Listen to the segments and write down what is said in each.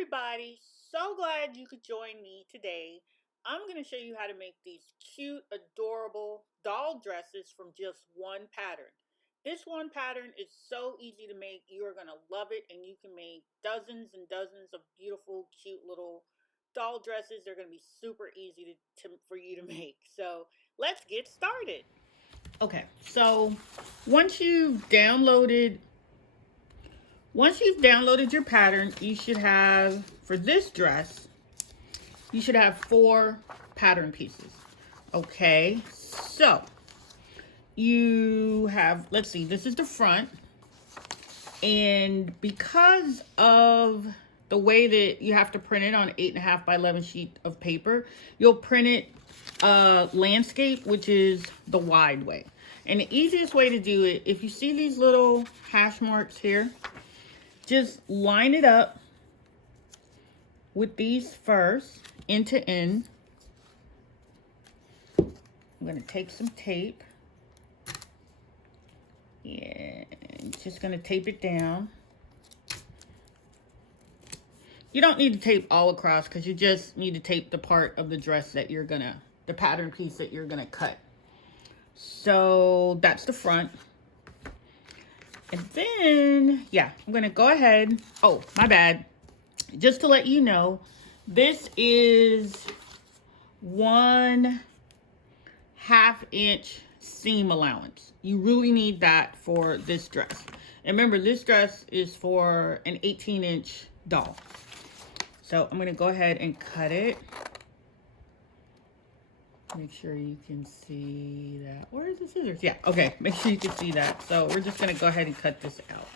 everybody, so glad you could join me today. I'm going to show you how to make these cute, adorable doll dresses from just one pattern. This one pattern is so easy to make. You're going to love it, and you can make dozens and dozens of beautiful, cute little doll dresses. They're going to be super easy for you to make. So let's get started. Okay, so once you've downloaded once you've downloaded your pattern, you should have, for this dress, you should have 4 pattern pieces. Okay, so you have, let's see, this is the front. And because of the way that you have to print it on 8.5 by 11 sheet of paper, you'll print it landscape, which is the wide way. And the easiest way to do it, if you see these little hash marks here, just line it up with these first, end to end. I'm going to take some tape and just going to tape it down. You don't need to tape all across because you just need to tape the part of the dress that you're going to, the pattern piece that you're going to cut. So that's the front. And then, yeah, I'm going to go ahead. Oh, my bad. Just to let you know, this is 1/2 inch seam allowance. You really need that for this dress. And remember, this dress is for an 18-inch doll. So I'm going to go ahead and cut it. Make sure you can see that. Where is the scissors? Yeah, okay. Make sure you can see that. So we're just going to go ahead and cut this out.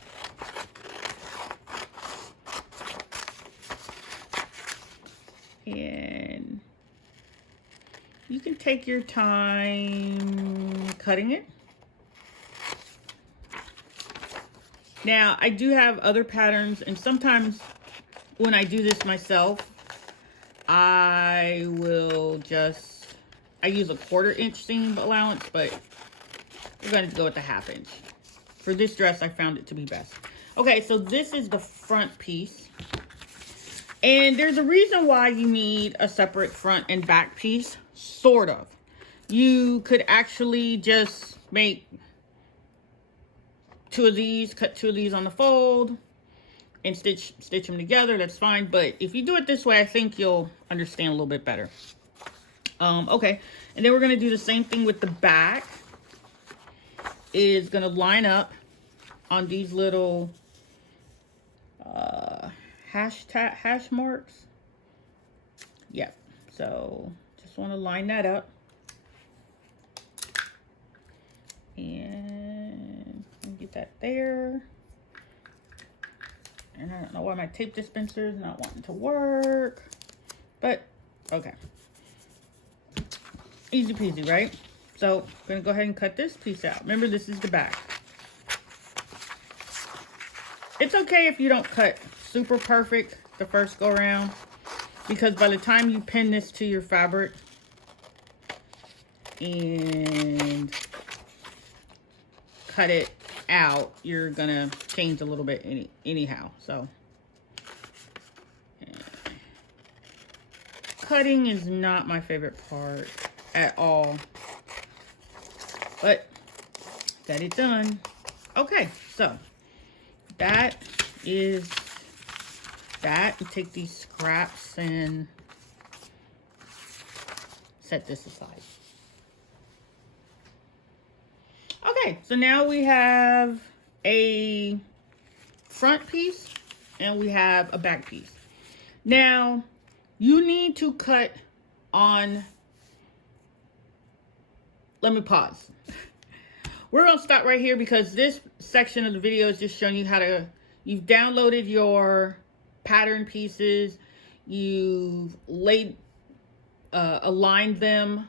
And you can take your time cutting it. Now, I do have other patterns, and sometimes when I do this myself, I use a 1/4 inch seam allowance, but we're going to go with the 1/2 inch. For this dress, I found it to be best. Okay, so this is the front piece. And there's a reason why you need a separate front and back piece, sort of. You could actually just make 2 of these, cut 2 of these on the fold, and stitch them together. That's fine. But if you do it this way, I think you'll understand a little bit better. Okay, and then we're going to do the same thing with the back. Is going to line up on these little hash marks. Yep. So just want to line that up. And get that there. And I don't know why my tape dispenser is not wanting to work. But, okay. Easy peasy, right? So I'm going to go ahead and cut this piece out. Remember, this is the back. It's okay if you don't cut super perfect the first go around, because by the time you pin this to your fabric and cut it out, you're going to change a little bit anyhow. So cutting is not my favorite part at all, but got it done. Okay, so that is that. You take these scraps and set this aside. Okay, so now we have a front piece and we have a back piece. Now, you need to cut on, let me pause. We're going to stop right here because this section of the video is just showing you how to, you've downloaded your pattern pieces, you've aligned them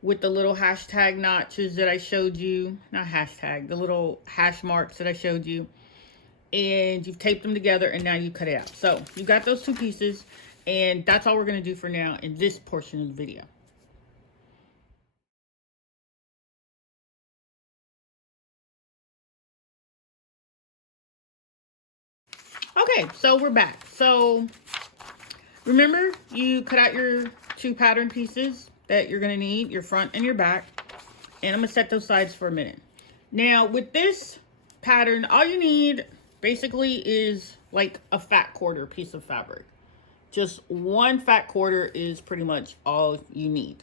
with the little hashtag notches that I showed you, not hashtag, the little hash marks that I showed you, and you've taped them together and now you cut it out. So you got those 2 pieces, and that's all we're going to do for now in this portion of the video. Okay, so we're back. So remember, you cut out your 2 pattern pieces that you're going to need, your front and your back. And I'm going to set those sides for a minute. Now, with this pattern, all you need basically is like a fat quarter piece of fabric. Just 1 fat quarter is pretty much all you need.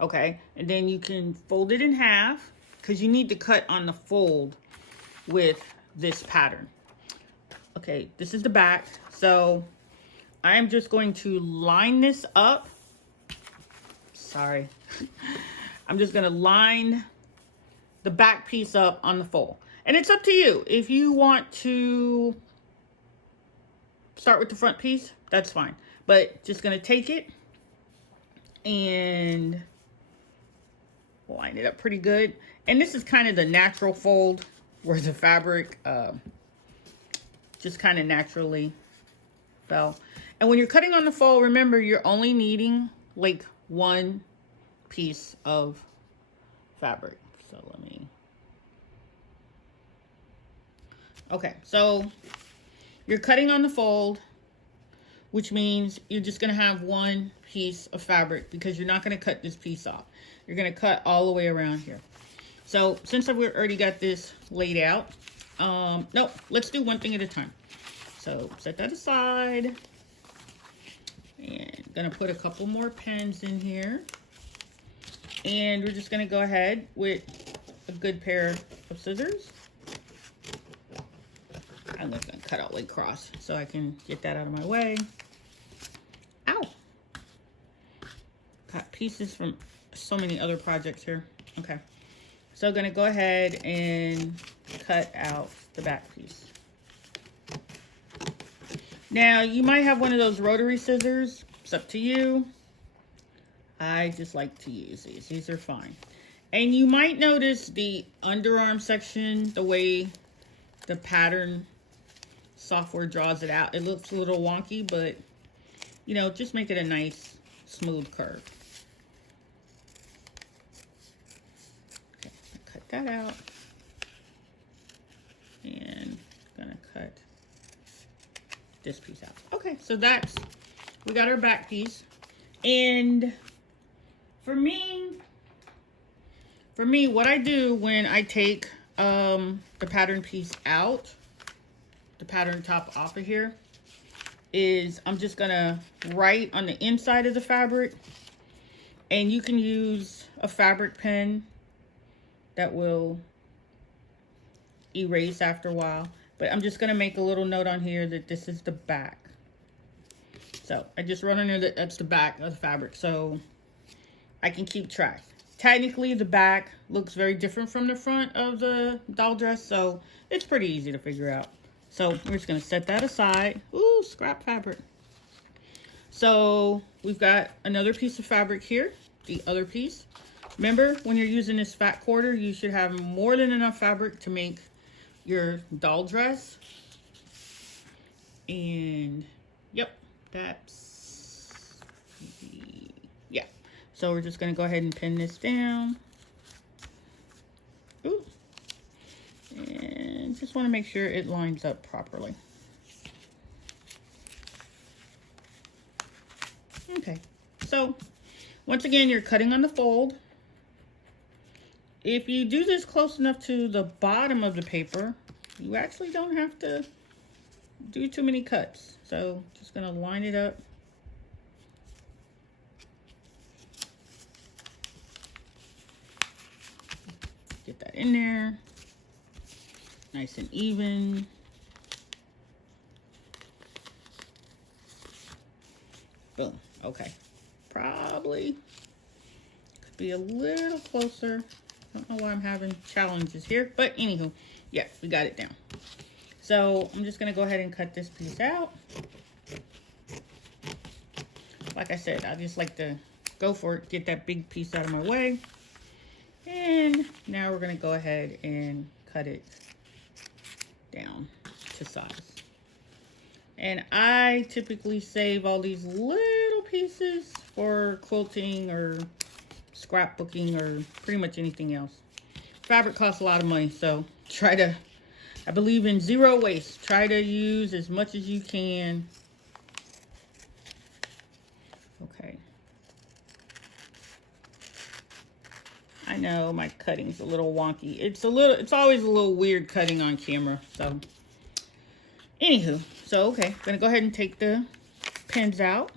Okay, and then you can fold it in half because you need to cut on the fold with this pattern. Okay, this is the back. So I am just going to line this up. Sorry. I'm just going to line the back piece up on the fold. And it's up to you. If you want to start with the front piece, that's fine. But just going to take it and line it up pretty good. And this is kind of the natural fold where the fabric just kind of naturally fell. And when you're cutting on the fold, remember you're only needing like 1 piece of fabric. So let me, okay, so you're cutting on the fold, which means you're just gonna have 1 piece of fabric because you're not gonna cut this piece off. You're gonna cut all the way around here. So since I've already got this laid out, no, let's do one thing at a time. So set that aside. And gonna put a couple more pins in here. And we're just gonna go ahead with a good pair of scissors. I'm just gonna cut out like cross so I can get that out of my way. Ow! Got pieces from so many other projects here. Okay. So I'm gonna go ahead and cut out the back piece. Now, you might have one of those rotary scissors. It's up to you. I just like to use these. These are fine. And you might notice the underarm section, the way the pattern software draws it out. It looks a little wonky, but, you know, just make it a nice, smooth curve. Okay, cut that out. And I'm gonna cut this piece out. Okay, so that's, we got our back piece. And for me, what I do when I take the pattern piece out, the pattern top off of here, is I'm just gonna write on the inside of the fabric, and you can use a fabric pen that will erase after a while. But I'm just gonna make a little note on here that this is the back. So I just run under that, that's the back of the fabric, so I can keep track. Technically, the back looks very different from the front of the doll dress, so it's pretty easy to figure out. So we're just gonna set that aside. Ooh, scrap fabric. So we've got another piece of fabric here, the other piece. Remember, when you're using this fat quarter, you should have more than enough fabric to make your doll dress. And yep, that's yeah. So we're just gonna go ahead and pin this down. Ooh. And just want to make sure it lines up properly. Okay, so once again, you're cutting on the fold. If you do this close enough to the bottom of the paper, you actually don't have to do too many cuts. So just gonna line it up. Get that in there. Nice and even. Boom, okay. Probably could be a little closer. Don't know why I'm having challenges here, but anywho, yeah, we got it down. So I'm just gonna go ahead and cut this piece out. Like I said, I just like to go for it, get that big piece out of my way. And now we're gonna go ahead and cut it down to size. And I typically save all these little pieces for quilting or scrapbooking or pretty much anything else. Fabric costs a lot of money, so try to I believe in zero waste. Try to use as much as you can. Okay. I know my cutting's a little wonky. It's always a little weird cutting on camera. So, anywho, okay, gonna go ahead and take the pins out.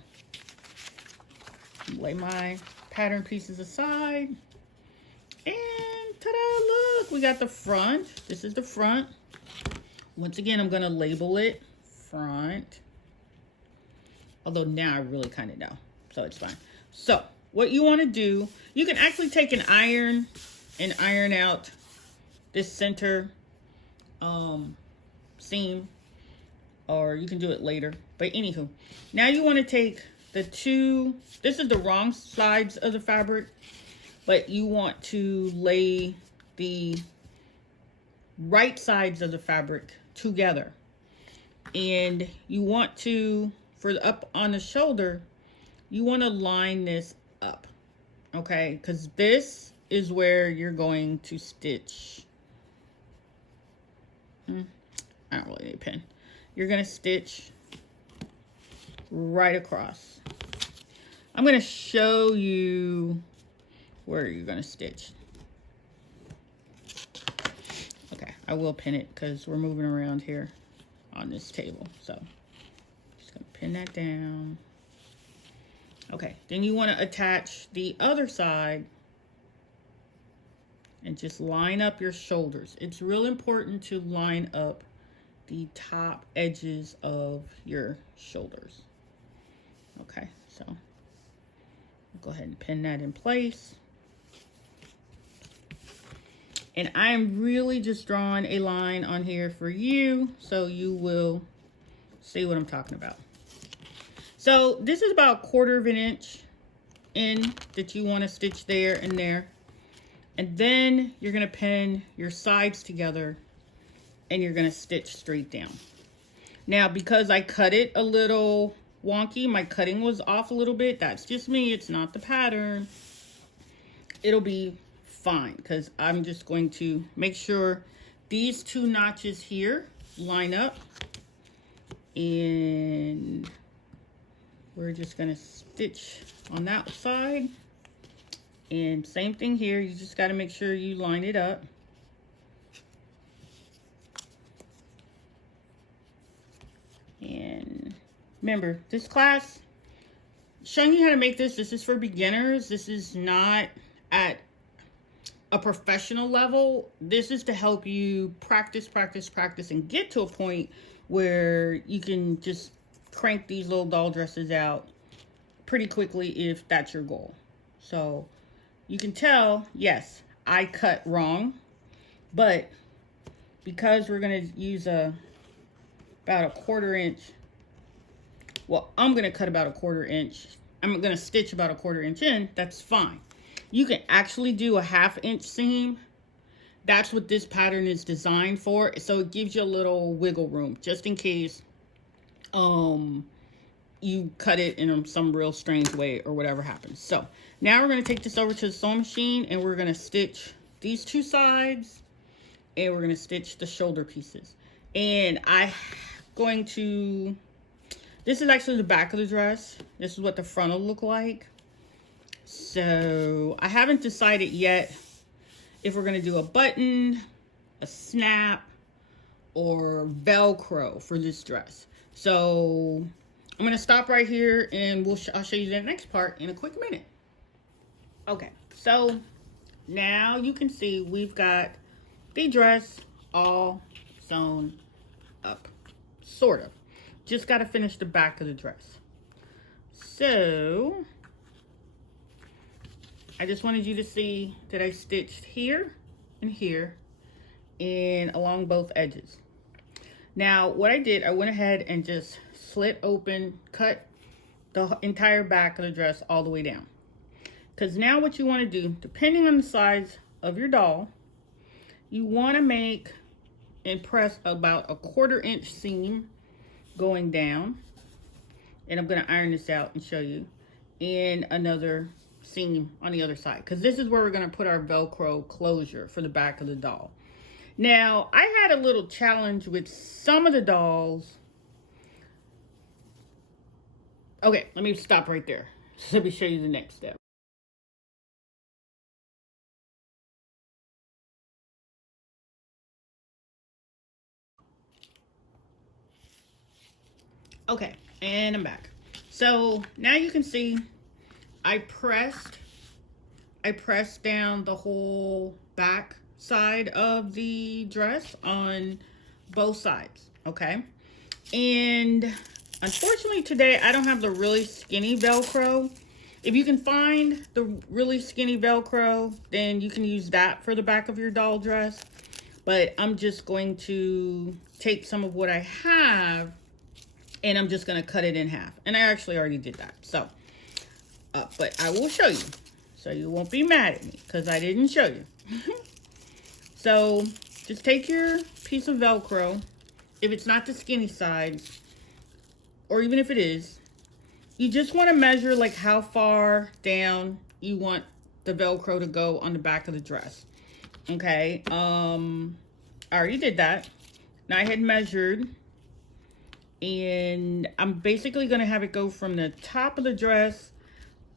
Lay my pattern pieces aside. And ta-da, look, we got the front. This is the front. Once again, I'm gonna label it front. Although now I really kind of know, so it's fine. So, what you want to do, you can actually take an iron and iron out this center seam, or you can do it later. But anywho, now you want to take the two, this is the wrong sides of the fabric, but you want to lay the right sides of the fabric together. And you want to, for up on the shoulder, you want to line this up, okay? Because this is where you're going to stitch. I don't really need a pin. You're going to stitch right across. I'm going to show you where you're going to stitch. Okay, I will pin it because we're moving around here on this table. So, just going to pin that down. Okay, then you want to attach the other side and just line up your shoulders. It's real important to line up the top edges of your shoulders. Okay, so I'll go ahead and pin that in place. And I'm really just drawing a line on here for you so you will see what I'm talking about. So this is about 1/4 of an inch in that you want to stitch there and there. And then you're going to pin your sides together and you're going to stitch straight down. Now, because I cut it a little wonky, my cutting was off a little bit. That's just me. It's not the pattern. It'll be fine because I'm just going to make sure these two notches here line up. And we're just going to stitch on that side. And same thing here. You just got to make sure you line it up. And remember, this class, showing you how to make this, this is for beginners. This is not at a professional level. This is to help you practice, practice, practice, and get to a point where you can just crank these little doll dresses out pretty quickly if that's your goal. So you can tell, yes, I cut wrong, but because we're going to use about a 1/4 inch, well, I'm going to cut about a 1/4 inch. I'm going to stitch about a 1/4 inch in. That's fine. You can actually do a 1/2 inch seam. That's what this pattern is designed for. So it gives you a little wiggle room just in case you cut it in some real strange way or whatever happens. So now we're going to take this over to the sewing machine and we're going to stitch these two sides and we're going to stitch the shoulder pieces. And I'm going to, this is actually the back of the dress. This is what the front will look like. So I haven't decided yet if we're going to do a button, a snap, or Velcro for this dress. So I'm going to stop right here and I'll show you the next part in a quick minute. Okay, so now you can see we've got the dress all sewn up, sort of. Just got to finish the back of the dress. So I just wanted you to see that I stitched here and here and along both edges. Now, what I did, I went ahead and just slit open, cut the entire back of the dress all the way down. Because now what you want to do, depending on the size of your doll, you want to make and press about a 1/4 inch seam going down. And I'm going to iron this out and show you. And another seam on the other side. Because this is where we're going to put our Velcro closure for the back of the doll. Now, I had a little challenge with some of the dolls. Okay, let me stop right there. Let me show you the next step. Okay, and I'm back. So now you can see I pressed down the whole back side of the dress on both sides, okay? And unfortunately today I don't have the really skinny Velcro. If you can find the really skinny Velcro, then you can use that for the back of your doll dress. But I'm just going to take some of what I have and I'm just going to cut it in half. And I actually already did that. So, but I will show you. So you won't be mad at me because I didn't show you. So just take your piece of Velcro. If it's not the skinny side, or even if it is, you just want to measure like how far down you want the Velcro to go on the back of the dress. Okay. I already did that. Now I had measured. And I'm basically going to have it go from the top of the dress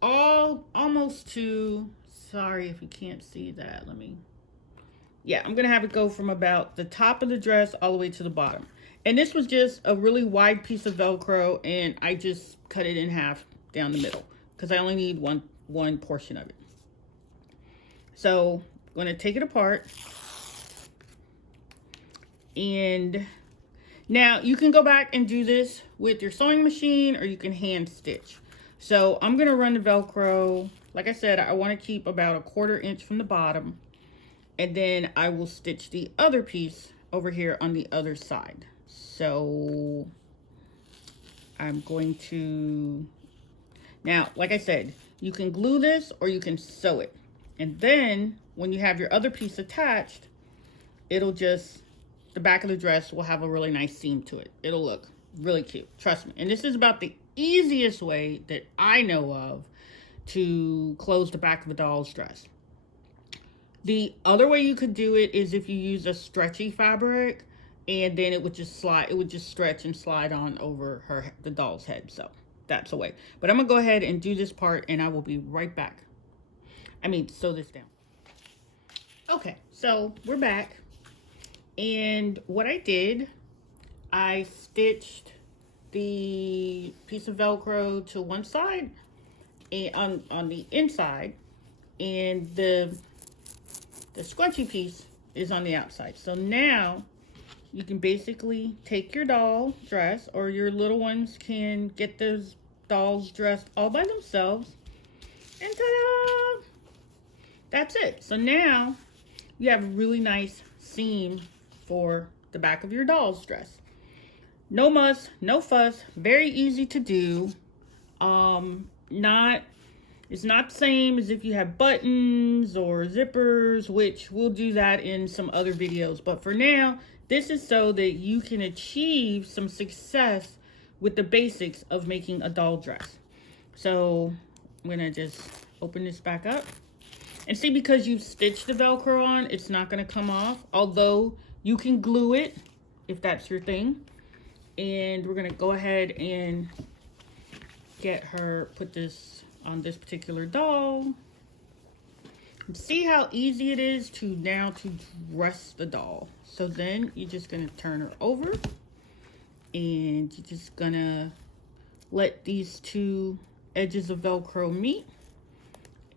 almost to, sorry if you can't see that, I'm going to have it go from about the top of the dress all the way to the bottom. And this was just a really wide piece of Velcro, and I just cut it in half down the middle because I only need one portion of it. So I'm going to take it apart, and now you can go back and do this with your sewing machine, or you can hand stitch. So I'm going to run the Velcro. Like I said, I want to keep about 1/4 inch from the bottom. And then I will stitch the other piece over here on the other side. So I'm going to, now, like I said, you can glue this or you can sew it. And then when you have your other piece attached, it'll just, the back of the dress will have a really nice seam to it. It'll look really cute, trust me. And this is about the easiest way that I know of to close the back of a doll's dress. The other way you could do it is if you use a stretchy fabric, and then it would just slide, it would just stretch and slide on over the doll's head. So that's a way. But I'm gonna go ahead and do this part, and I will be right back. Sew this down. Okay, so we're back. And what I did, I stitched the piece of Velcro to one side and on the inside, and the scrunchy piece is on the outside. So now you can basically take your doll dress, or your little ones can get those dolls dressed all by themselves, and ta-da! That's it. So now you have a really nice seam for the back of your doll's dress. No muss, no fuss, very easy to do. It's not the same as if you have buttons or zippers, which we'll do that in some other videos. But for now, this is so that you can achieve some success with the basics of making a doll dress. So I'm gonna just open this back up. And see, because you've stitched the Velcro on, it's not gonna come off, although you can glue it if that's your thing. And we're gonna go ahead and put this on this particular doll. And see how easy it is to dress the doll. So then you're just gonna turn her over, and you're just gonna let these two edges of Velcro meet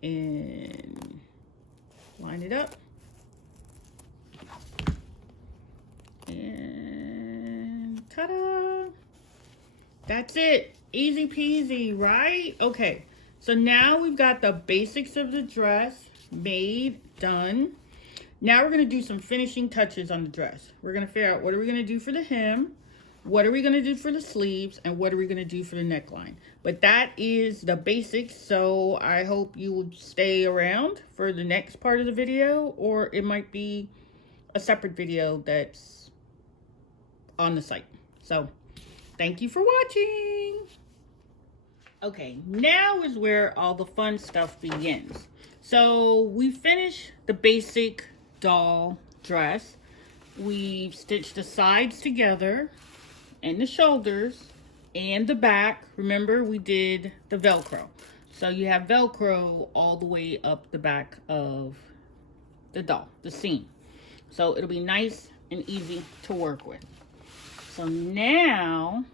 and line it up. And ta-da! That's it. Easy peasy, right? Okay, so now we've got the basics of the dress made, done. Now we're going to do some finishing touches on the dress. We're going to figure out what are we going to do for the hem, what are we going to do for the sleeves, and what are we going to do for the neckline. But that is the basics, so I hope you will stay around for the next part of the video, or it might be a separate video that's on the site. So thank you for watching. Okay, now is where all the fun stuff begins. So we finished the basic doll dress. We've stitched the sides together and the shoulders and the back. Remember, we did the Velcro. So you have Velcro all the way up the back of the doll, the seam. So it'll be nice and easy to work with. So now,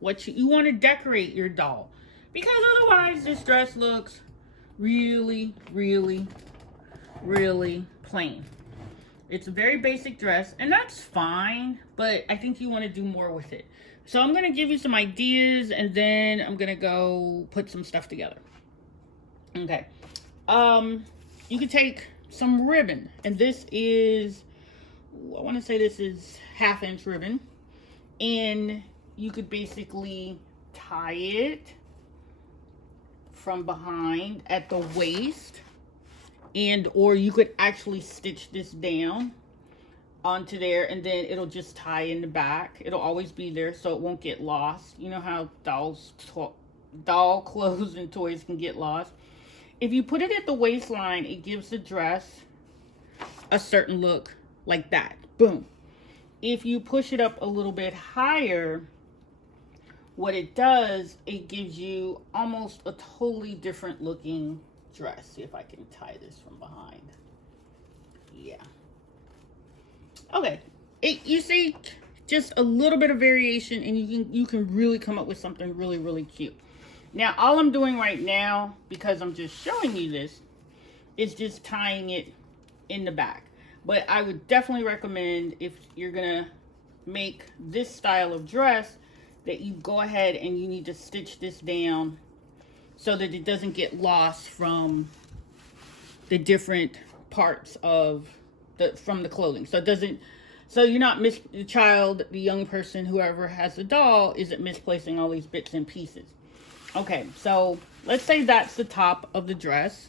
what you want to decorate your doll, because otherwise this dress looks really, really, really plain. It's a very basic dress, and that's fine, but I think you want to do more with it. So I'm going to give you some ideas, and then I'm going to go put some stuff together. Okay. You could take some ribbon, and this is, I want to say this is 1/2 inch ribbon, and you could basically tie it from behind at the waist, and or you could actually stitch this down onto there, and then it'll just tie in the back. It'll always be there, so it won't get lost. You know how doll clothes and toys can get lost. If you put it at the waistline, it gives the dress a certain look like that. Boom. If you push it up a little bit higher, what it does, it gives you almost a totally different looking dress. See if I can tie this from behind. Yeah. Okay. You see, just a little bit of variation, and you can really come up with something really, really cute. Now, all I'm doing right now, because I'm just showing you this, is just tying it in the back. But I would definitely recommend, if you're gonna make this style of dress, that you go ahead and you need to stitch this down so that it doesn't get lost from the different parts of from the clothing. So it doesn't, so you're not the child, the young person, whoever has the doll, isn't misplacing all these bits and pieces. Okay, so let's say that's the top of the dress,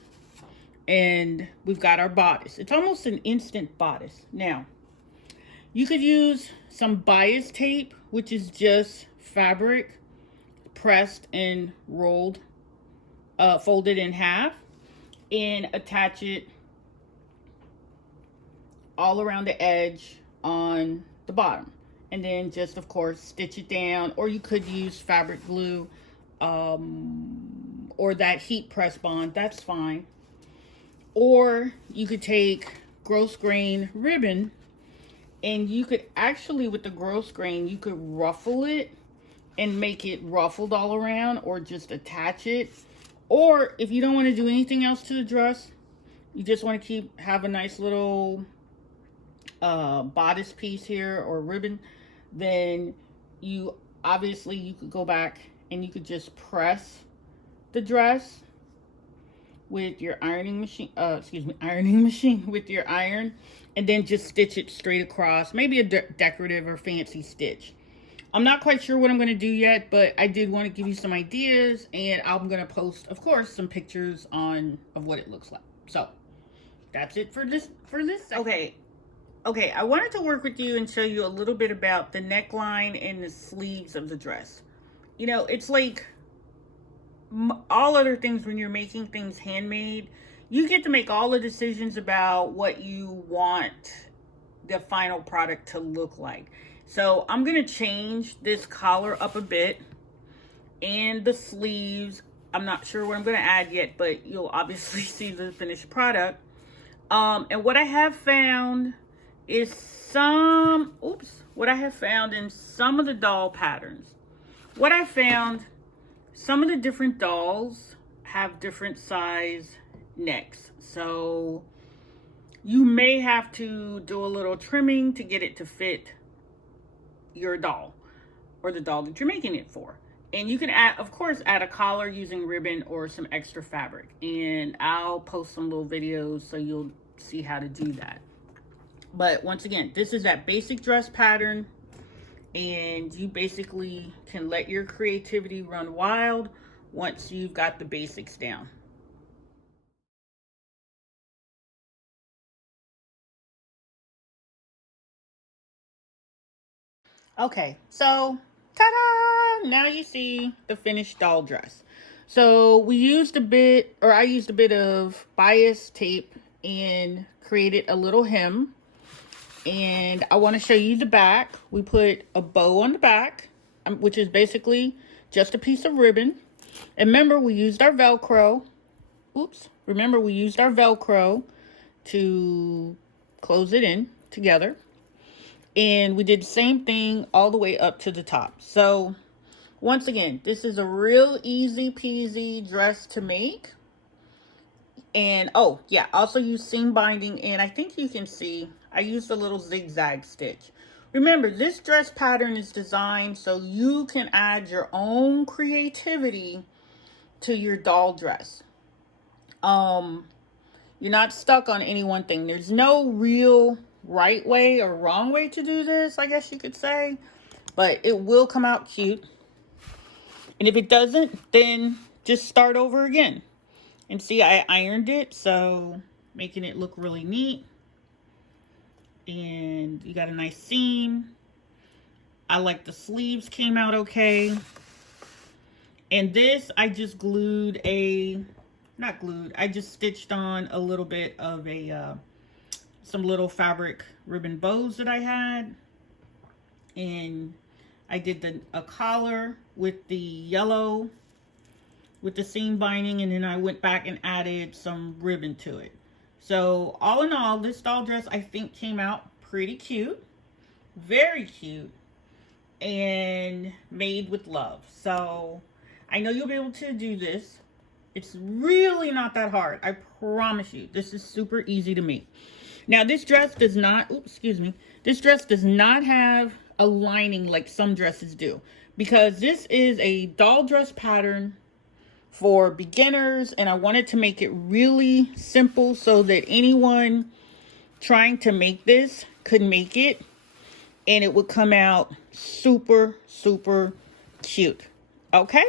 and we've got our bodice. It's almost an instant bodice. Now, you could use some bias tape, which is just fabric pressed and rolled, folded in half, and attach it all around the edge on the bottom. And then just, of course, stitch it down, or you could use fabric glue, or that heat press bond, that's fine. Or you could take gross grain ribbon, and you could actually, with the gross grain, you could ruffle it and make it ruffled all around, or just attach it. Or if you don't want to do anything else to the dress, you just want to have a nice little bodice piece here or ribbon, then you could go back and you could just press the dress with your ironing machine, with your iron, and then just stitch it straight across, maybe a decorative or fancy stitch. I'm not quite sure what I'm going to do yet, but I did want to give you some ideas, and I'm going to post, of course, some pictures of what it looks like. So that's it for this section. Okay, I wanted to work with you and show you a little bit about the neckline and the sleeves of the dress. You know, it's like all other things when you're making things handmade. You get to make all the decisions about what you want the final product to look like. So I'm going to change this collar up a bit, and the sleeves. I'm not sure what I'm going to add yet, but you'll obviously see the finished product. And what I have found is what I have found in some of the doll patterns. What I found, some of the different dolls have different size necks. So you may have to do a little trimming to get it to fit your doll or the doll that you're making it for. And you can add a collar using ribbon or some extra fabric. And I'll post some little videos so you'll see how to do that. But once again, this is that basic dress pattern, and you basically can let your creativity run wild once you've got the basics down. Okay, so ta-da! Now you see the finished doll dress. So I used a bit of bias tape and created a little hem. And I want to show you the back. We put a bow on the back, which is basically just a piece of ribbon. And remember, we used our Velcro. Oops. Remember, we used our Velcro to close it in together. And we did the same thing all the way up to the top. So once again, this is a real easy peasy dress to make. And oh yeah, also use seam binding, and I think you can see I used a little zigzag stitch. Remember, this dress pattern is designed so you can add your own creativity to your doll dress. You're not stuck on any one thing. There's no real right way or wrong way to do this, I guess you could say, but it will come out cute. And if it doesn't, then just start over again. And see, I ironed it, so making it look really neat. And you got a nice seam. I like the sleeves came out okay. And this, I just glued I just stitched on a little bit of some little fabric ribbon bows that I had. And I did a collar with the yellow, with the seam binding, and then I went back and added some ribbon to it. So all in all, this doll dress I think came out pretty cute, very cute, and made with love. So I know you'll be able to do this. It's really not that hard. I promise you, this is super easy to make. Now this dress does not, this dress does not have a lining like some dresses do, because this is a doll dress pattern for beginners, and I wanted to make it really simple so that anyone trying to make this could make it, and it would come out super, super cute. Okay,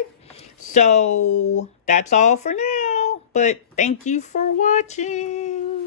so that's all for now, but thank you for watching.